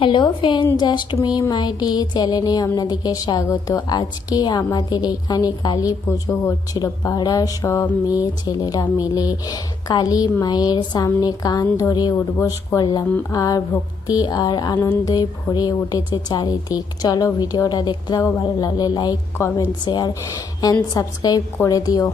Hello friend just me my D চ্যানেলে আপনাদেরকে স্বাগত। আজকে আমাদের এখানে কালী পুজো হচ্ছিল। পাড়ার সব মেয়ে ছেলেরা মিলে কালী মায়ের সামনে কান ধরে উঠবোস করলাম আর ভক্তি আর আনন্দে ভরে উঠেছে চারিদিক। চলো ভিডিওটা দেখতে থাকো, ভালো লাগলে like comment share and subscribe করে দিও।